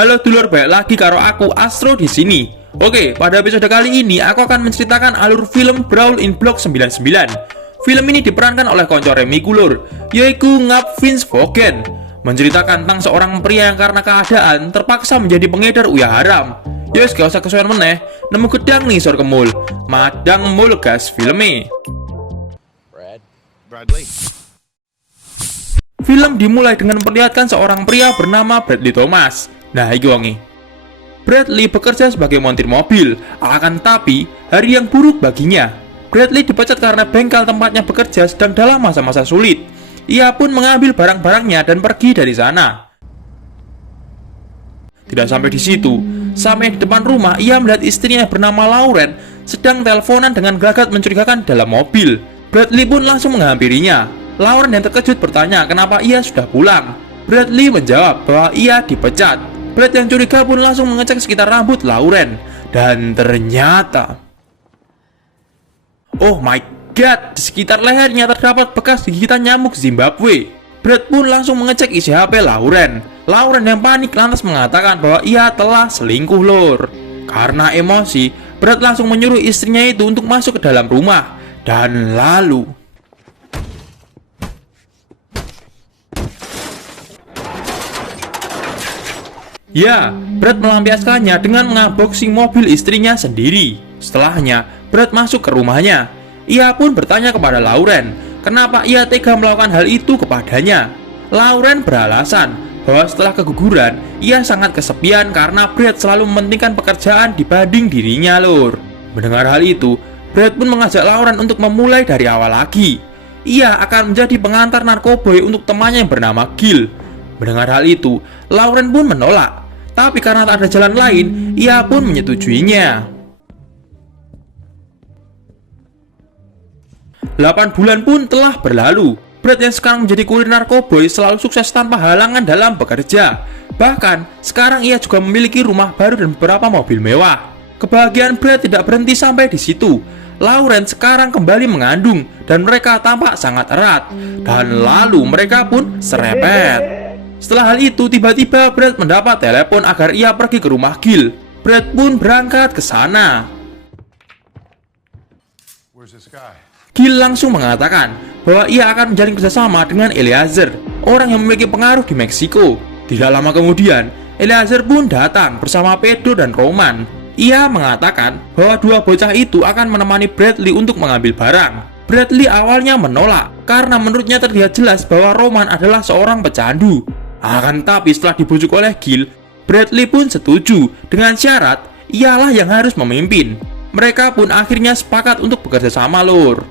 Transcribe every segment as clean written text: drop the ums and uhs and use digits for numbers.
Halo dulur, balik lagi karo aku Astro di sini. Oke, pada episode kali ini aku akan menceritakan alur film Brawl in Block 99. Film ini diperankan oleh konco Remiku lur, yaitu Ngap Vince Vaughn, menceritakan tentang seorang pria yang karena keadaan terpaksa menjadi pengedar uya haram. Yos, gak usah kesuwen meneh, nemu gedang nih sor kemul, madang mul gas filmnya. Bradley. Film dimulai dengan memperlihatkan seorang pria bernama Bradley Thomas. Nah, iki wongi. Bradley bekerja sebagai montir mobil, akan tapi hari yang buruk baginya. Bradley dipecat karena bengkel tempatnya bekerja sedang dalam masa-masa sulit. Ia pun mengambil barang-barangnya dan pergi dari sana. Tidak sampai di situ, sampai di depan rumah ia melihat istrinya bernama Lauren sedang teleponan dengan gelagat mencurigakan dalam mobil. Bradley pun langsung menghampirinya. Lauren yang terkejut bertanya kenapa ia sudah pulang. Bradley menjawab bahwa ia dipecat. Brad yang curiga pun langsung mengecek sekitar rambut Lauren. Dan ternyata, oh my god, di sekitar lehernya terdapat bekas gigitan nyamuk Zimbabwe. Brad pun langsung mengecek isi HP Lauren. Lauren yang panik lantas mengatakan bahwa ia telah selingkuh lor. Karena emosi, Brad langsung menyuruh istrinya itu untuk masuk ke dalam rumah. Dan lalu, ya, Brad melampiaskannya dengan mengunboxing mobil istrinya sendiri. Setelahnya, Brad masuk ke rumahnya. Ia pun bertanya kepada Lauren, kenapa ia tega melakukan hal itu kepadanya. Lauren beralasan bahwa setelah keguguran, ia sangat kesepian karena Brad selalu mementingkan pekerjaan dibanding dirinya lor. Mendengar hal itu, Brad pun mengajak Lauren untuk memulai dari awal lagi. Ia akan menjadi pengantar narkoboy untuk temannya yang bernama Gil. Mendengar hal itu, Lauren pun menolak. Tapi karena tak ada jalan lain, ia pun menyetujuinya. 8 bulan pun telah berlalu. Brad yang sekarang menjadi kurir narkoboy selalu sukses tanpa halangan dalam bekerja. Bahkan, sekarang ia juga memiliki rumah baru dan beberapa mobil mewah. Kebahagiaan Brad tidak berhenti sampai di situ. Lauren sekarang kembali mengandung dan mereka tampak sangat erat. Dan lalu mereka pun serempet. Setelah hal itu, tiba-tiba Brad mendapat telepon agar ia pergi ke rumah Gil. Brad pun berangkat ke sana. Gil langsung mengatakan bahwa ia akan menjalin kerjasama dengan Eliezer, orang yang memiliki pengaruh di Meksiko. Tidak lama kemudian, Eliezer pun datang bersama Pedro dan Roman. Ia mengatakan bahwa dua bocah itu akan menemani Bradley untuk mengambil barang. Bradley awalnya menolak karena menurutnya terlihat jelas bahwa Roman adalah seorang pecandu. Akan tapi setelah dibujuk oleh Gil, Bradley pun setuju dengan syarat ialah yang harus memimpin. Mereka pun akhirnya sepakat untuk bekerja sama lor.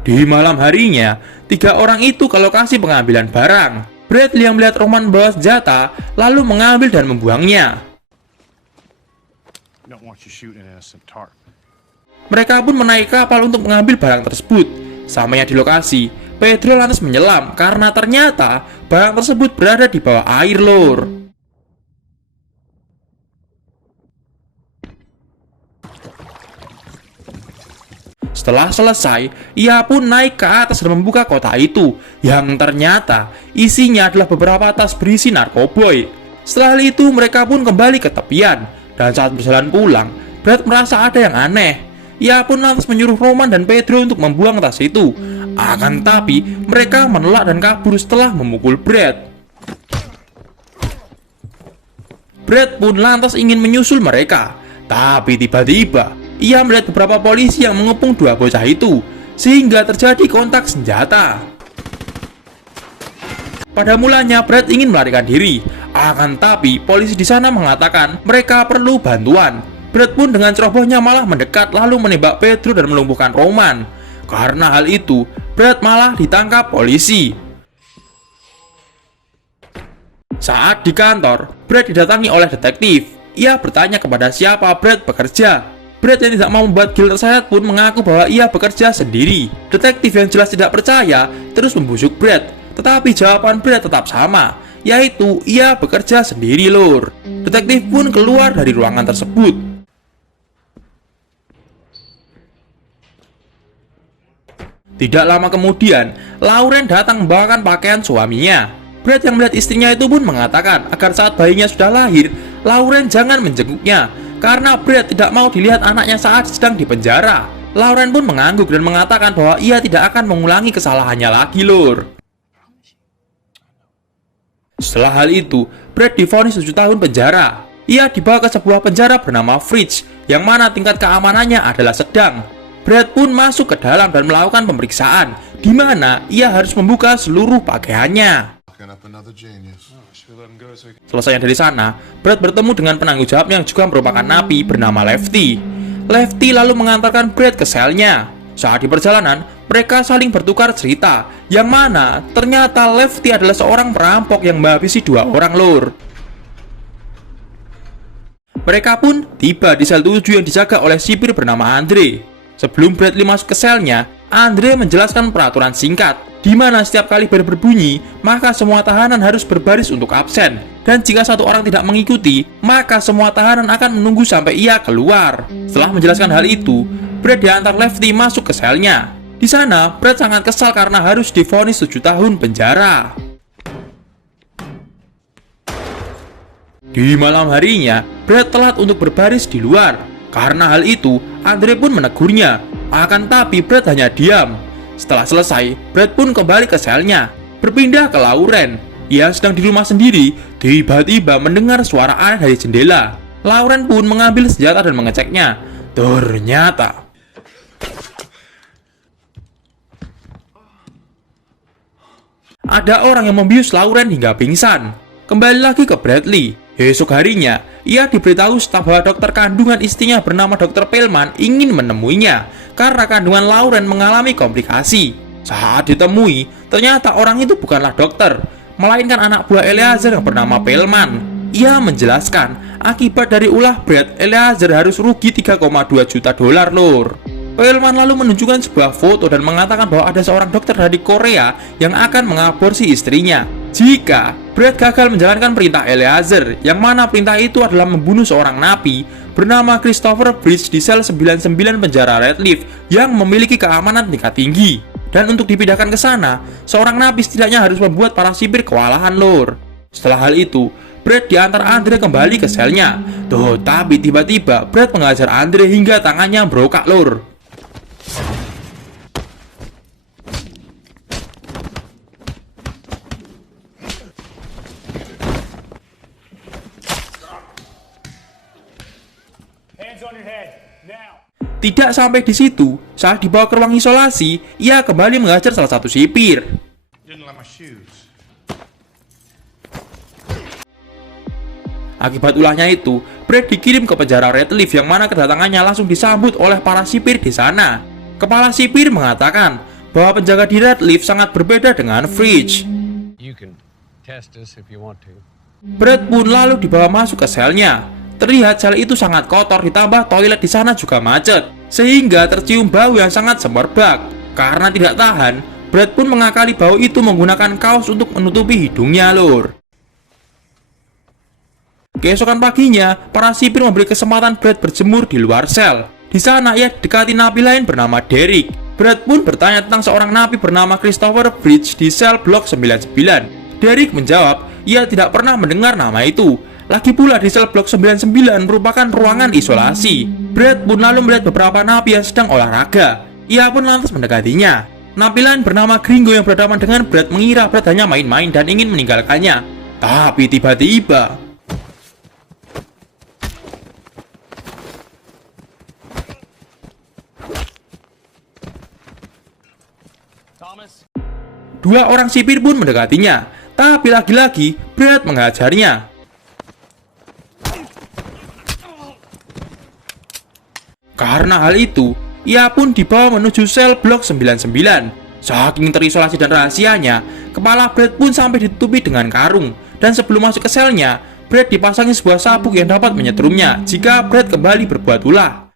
Di malam harinya, 3 orang itu ke lokasi pengambilan barang. Bradley yang melihat Roman membawa senjata, lalu mengambil dan membuangnya. Mereka pun menaiki kapal untuk mengambil barang tersebut. Sampainya di lokasi, Pedro lantas menyelam karena ternyata barang tersebut berada di bawah air lor. Setelah selesai, ia pun naik ke atas dan membuka kotak itu, yang ternyata isinya adalah beberapa tas berisi narkoboy. Setelah itu mereka pun kembali ke tepian, dan saat berjalan pulang, Brad merasa ada yang aneh. Ia pun lantas menyuruh Roman dan Pedro untuk membuang tas itu. Akan tapi mereka menolak dan kabur setelah memukul Brad. Brad pun lantas ingin menyusul mereka. Tapi tiba-tiba ia melihat beberapa polisi yang mengepung 2 bocah itu, sehingga terjadi kontak senjata. Pada mulanya Brad ingin melarikan diri. Akan tapi polisi di sana mengatakan mereka perlu bantuan. Brad pun dengan cerobohnya malah mendekat lalu menembak Pedro dan melumpuhkan Roman. Karena hal itu, Brad malah ditangkap polisi. Saat di kantor, Brad didatangi oleh detektif. Ia bertanya kepada siapa Brad bekerja. Brad yang tidak mau membuat Gil tersayat pun mengaku bahwa ia bekerja sendiri. Detektif yang jelas tidak percaya terus membujuk Brad. Tetapi jawaban Brad tetap sama, yaitu ia bekerja sendiri lor. Detektif pun keluar dari ruangan tersebut. Tidak lama kemudian, Lauren datang membawakan pakaian suaminya. Brad yang melihat istrinya itu pun mengatakan agar saat bayinya sudah lahir, Lauren jangan menjenguknya karena Brad tidak mau dilihat anaknya saat sedang di penjara. Lauren pun mengangguk dan mengatakan bahwa ia tidak akan mengulangi kesalahannya lagi, Lur. Setelah hal itu, Brad divonis 7 tahun penjara. Ia dibawa ke sebuah penjara bernama Fridge, yang mana tingkat keamanannya adalah sedang. Brad pun masuk ke dalam dan melakukan pemeriksaan, di mana ia harus membuka seluruh pakaiannya. Selesai dari sana, Brad bertemu dengan penanggung jawab yang juga merupakan napi bernama Lefty. Lefty lalu mengantarkan Brad ke selnya. Saat di perjalanan, mereka saling bertukar cerita, yang mana ternyata Lefty adalah seorang perampok yang menghabisi 2 orang, Lur. Mereka pun tiba di sel 7 yang dijaga oleh sipir bernama Andre. Sebelum Bradley masuk ke selnya, Andre menjelaskan peraturan singkat, di mana setiap kali bel berbunyi, maka semua tahanan harus berbaris untuk absen. Dan jika satu orang tidak mengikuti, maka semua tahanan akan menunggu sampai ia keluar. Setelah menjelaskan hal itu, Brad diantar Lefty masuk ke selnya. Di sana, Brad sangat kesal karena harus divonis 7 tahun penjara. Di malam harinya, Brad telat untuk berbaris di luar. Karena hal itu, Andre pun menegurnya. Akan tapi Brad hanya diam. Setelah selesai, Brad pun kembali ke selnya, berpindah ke Lauren. Ia sedang di rumah sendiri, tiba-tiba mendengar suara aneh dari jendela. Lauren pun mengambil senjata dan mengeceknya. Ternyata ada orang yang membius Lauren hingga pingsan. Kembali lagi ke Bradley. Esok harinya, ia diberitahu staf bahwa dokter kandungan istrinya bernama Dr. Pellman ingin menemuinya karena kandungan Lauren mengalami komplikasi. Saat ditemui, ternyata orang itu bukanlah dokter, melainkan anak buah Eleazar yang bernama Pellman. Ia menjelaskan, akibat dari ulah Brad, Eleazar harus rugi 3,2 juta dolar, Lur. Pellman lalu menunjukkan sebuah foto dan mengatakan bahwa ada seorang dokter dari Korea yang akan mengaborsi istrinya jika Brad gagal menjalankan perintah Eleazar, yang mana perintah itu adalah membunuh seorang napi bernama Christopher Bridge di sel 99 penjara Redleaf yang memiliki keamanan tingkat tinggi. Dan untuk dipindahkan ke sana, seorang napi setidaknya harus membuat para sipir kewalahan, Lur. Setelah hal itu, Brad diantar Andre kembali ke selnya. Tapi tiba-tiba Brad mengajar Andre hingga tangannya berokak, Lur. Tidak sampai di situ, saat dibawa ke ruang isolasi, ia kembali mengajar salah satu sipir. Akibat ulahnya itu, Brad dikirim ke penjara Redleaf yang mana kedatangannya langsung disambut oleh para sipir di sana. Kepala sipir mengatakan bahwa penjaga di Redleaf sangat berbeda dengan Fridge. Brad pun lalu dibawa masuk ke selnya. Terlihat sel itu sangat kotor, ditambah toilet di sana juga macet, sehingga tercium bau yang sangat semerbak. Karena tidak tahan, Brad pun mengakali bau itu menggunakan kaos untuk menutupi hidungnya, Lur. Keesokan paginya, para sipir memberi kesempatan Brad berjemur di luar sel. Di sana ia dekati napi lain bernama Derek. Brad pun bertanya tentang seorang napi bernama Christopher Bridge di sel blok 99. Derek menjawab, ia tidak pernah mendengar nama itu. Lagi pula di sel blok 99 merupakan ruangan isolasi. Brad pun lalu melihat beberapa napi yang sedang olahraga. Ia pun lantas mendekatinya. Napi lain bernama Gringo yang berhadapan dengan Brad mengira Brad hanya main-main dan ingin meninggalkannya. Tapi tiba-tiba dua orang sipir pun mendekatinya. Tapi lagi-lagi Brad menghajarnya. Karena hal itu, ia pun dibawa menuju sel blok 99. Saking terisolasi dan rahasianya, kepala Brad pun sampai ditutupi dengan karung. Dan sebelum masuk ke selnya, Brad dipasangi sebuah sabuk yang dapat menyetrumnya jika Brad kembali berbuat ulah.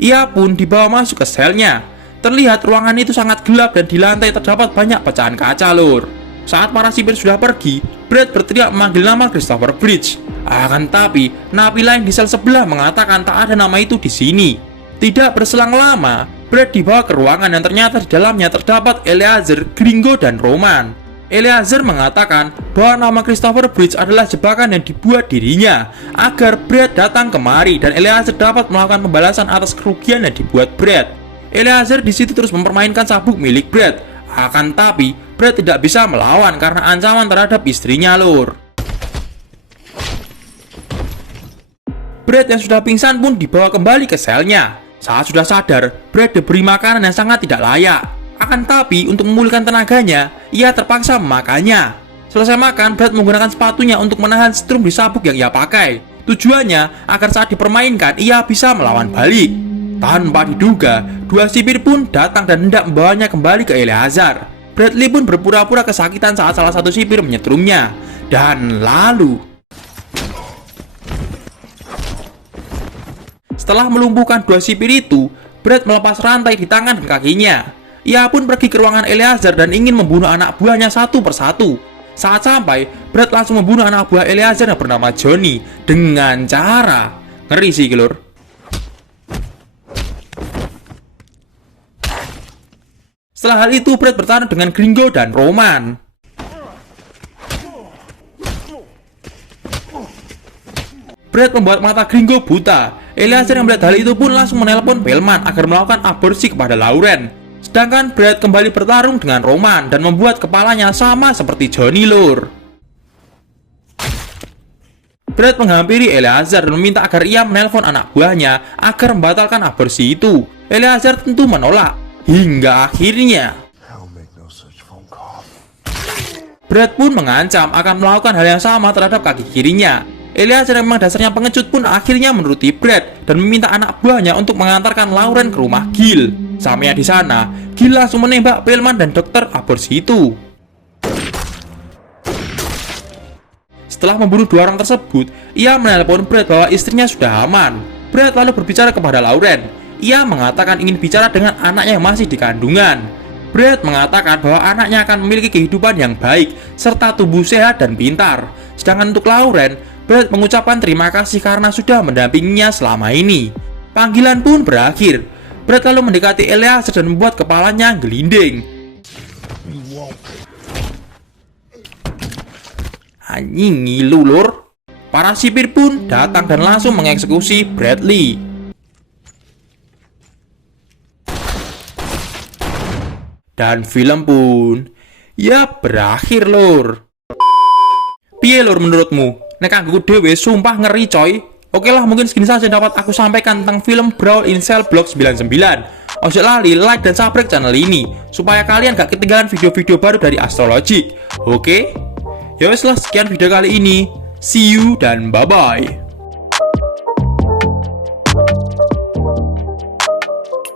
Ia pun dibawa masuk ke selnya. Terlihat ruangan itu sangat gelap dan di lantai terdapat banyak pecahan kaca, Lur. Saat para sipir sudah pergi, Brad berteriak memanggil nama Christopher Bridge. Akan tapi, napi lain di sel sebelah mengatakan tak ada nama itu di sini. Tidak berselang lama, Brad dibawa ke ruangan yang ternyata di dalamnya terdapat Eleazar, Gringo, dan Roman. Eleazar mengatakan bahwa nama Christopher Bridge adalah jebakan yang dibuat dirinya agar Brad datang kemari dan Eleazar dapat melakukan pembalasan atas kerugian yang dibuat Brad. Eleazar di situ terus mempermainkan sabuk milik Brad. Akan tapi Brad tidak bisa melawan karena ancaman terhadap istrinya, lur. Brad yang sudah pingsan pun dibawa kembali ke selnya. Saat sudah sadar, Brad diberi makanan yang sangat tidak layak. Akan tapi, untuk memulihkan tenaganya, ia terpaksa memakannya. Selesai makan, Brad menggunakan sepatunya untuk menahan strum di sabuk yang ia pakai. Tujuannya, agar saat dipermainkan, ia bisa melawan balik. Tanpa diduga, dua sipir pun datang dan hendak membawanya kembali ke Eleazar. Bradley pun berpura-pura kesakitan saat salah satu sipir menyetrumnya. Dan lalu... Setelah melumpuhkan dua sipir itu, Brad melepas rantai di tangan dan kakinya. Ia pun pergi ke ruangan Eleazar dan ingin membunuh anak buahnya satu persatu. Saat sampai, Brad langsung membunuh anak buah Eleazar yang bernama Johnny dengan cara ngeri sih, lur. Setelah hal itu, Brad bertarung dengan Gringo dan Roman. Brad membuat mata Gringo buta. Eleazar yang melihat hal itu pun langsung menelpon Bellman agar melakukan aborsi kepada Lauren. Sedangkan Brad kembali bertarung dengan Roman dan membuat kepalanya sama seperti Johnny, lur. Brad menghampiri Eleazar dan meminta agar ia menelpon anak buahnya agar membatalkan aborsi itu. Eleazar tentu menolak. Hingga akhirnya Brad pun mengancam akan melakukan hal yang sama terhadap kaki kirinya. Eleazar yang memang dasarnya pengecut pun akhirnya menuruti Brad dan meminta anak buahnya untuk mengantarkan Lauren ke rumah Gil. Sampainya di sana, Gil langsung menembak Bellman dan dokter aborsi itu. Setelah membunuh dua orang tersebut, ia menelpon Brad bahwa istrinya sudah aman. Brad lalu berbicara kepada Lauren. Ia mengatakan ingin bicara dengan anaknya yang masih di kandungan. Brad mengatakan bahwa anaknya akan memiliki kehidupan yang baik serta tubuh sehat dan pintar. Sedangkan untuk Lauren, Brad mengucapkan terima kasih karena sudah mendampinginya selama ini. Panggilan pun berakhir. Brad lalu mendekati Eleazar dan membuat kepalanya gelinding. Anjing, ngilu, lur. Para sipir pun datang dan langsung mengeksekusi Bradley. Dan film pun ya berakhir, lur. Piye, lur, menurutmu? Nek aku dhewe sumpah ngeri, coy. Oke lah, mungkin segini saja yang dapat aku sampaikan tentang film Brawl in Cell Block 99. Ojo lali like dan subscribe channel ini supaya kalian gak ketinggalan video-video baru dari Astrologic. Oke? Ya wes lah, sekian video kali ini. See you dan bye-bye.